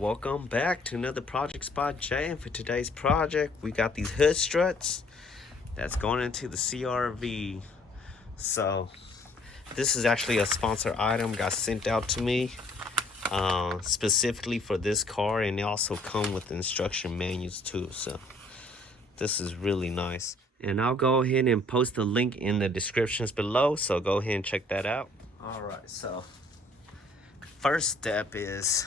Welcome back to another Project Spot J, and for today's project we got these hood struts that's going into the CRV. So this is actually a sponsor item, got sent out to me specifically for this car, and they also come with instruction manuals too, so this is really nice. And I'll go ahead and post the link in the descriptions below, so go ahead and check that out. All right, so first step is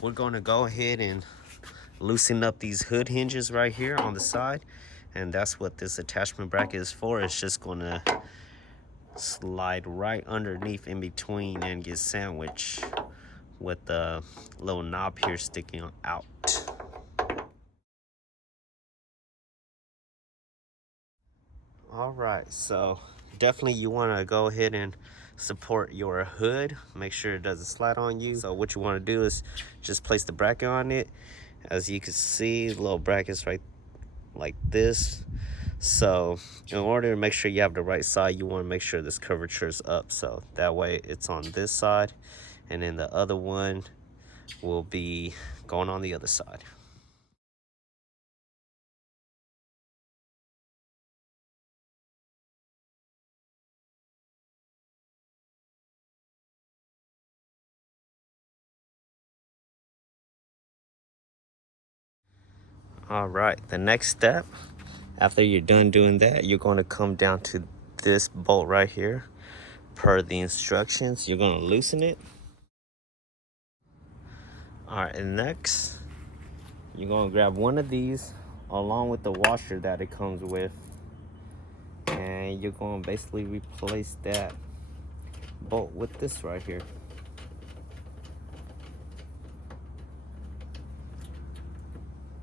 we're going to go ahead and loosen up these hood hinges right here on the side, and that's what this attachment bracket is for. It's just going to slide right underneath in between and get sandwiched with the little knob here sticking out. All right, so definitely you want to go ahead and support your hood, make sure it doesn't slide on you. So what you want to do is just place the bracket on it. As you can see, the little brackets right like this. So in order to make sure you have the right side, you want to make sure this curvature is up, so that way it's on this side, and then the other one will be going on the other side. All right, the next step, after you're done doing that, you're going to come down to this bolt right here. Per the instructions, you're going to loosen it. All right, and next you're going to grab one of these along with the washer that it comes with, and you're going to basically replace that bolt with this right here.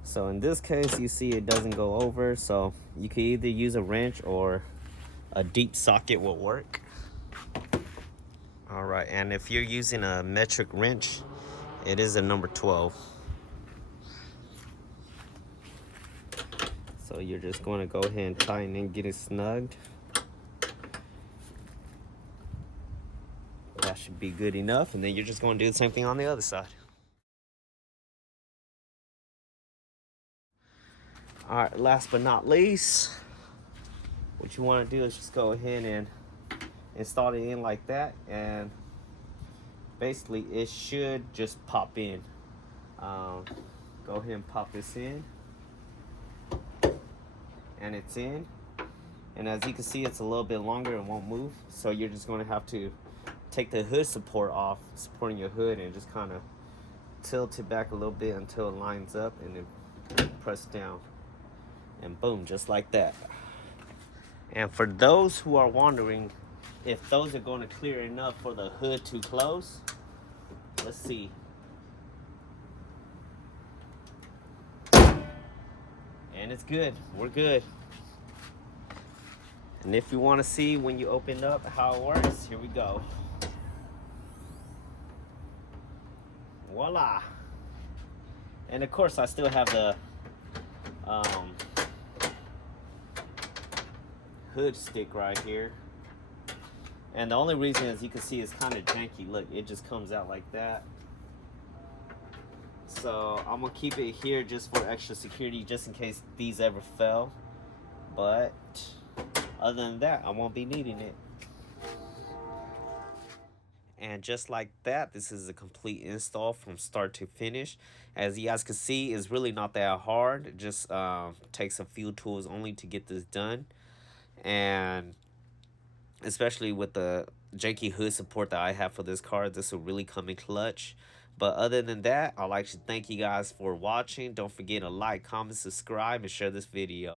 So in this case, you see it doesn't go over, so you can either use a wrench or a deep socket will work. All right, and if you're using a metric wrench, it is a number 12. So you're just going to go ahead and tighten and get it snugged. That should be good enough, and then you're just going to do the same thing on the other side. All right, last but not least, what you want to do is just go ahead and install it in like that, and basically it should just pop in. Go ahead and pop this in, and it's in. And as you can see, it's a little bit longer and won't move, so you're just going to have to take the hood support off, supporting your hood, and just kind of tilt it back a little bit until it lines up, and then press down, and boom, just like that. And for those who are wondering if those are going to clear enough for the hood to close, let's see. And it's good. We're good. And if you want to see when you open up how it works, here we go. Voila. And of course I still have the hood stick right here, and the only reason, as you can see, is kind of janky. Look, it just comes out like that. So I'm gonna keep it here just for extra security, just in case these ever fell, but other than that, I won't be needing it. And just like that, this is a complete install from start to finish. As you guys can see, it's really not that hard. It just takes a few tools only to get this done. And especially with the janky hood support that I have for this car, this will really come in clutch. But other than that, I'd like to thank you guys for watching. Don't forget to like, comment, subscribe, and share this video.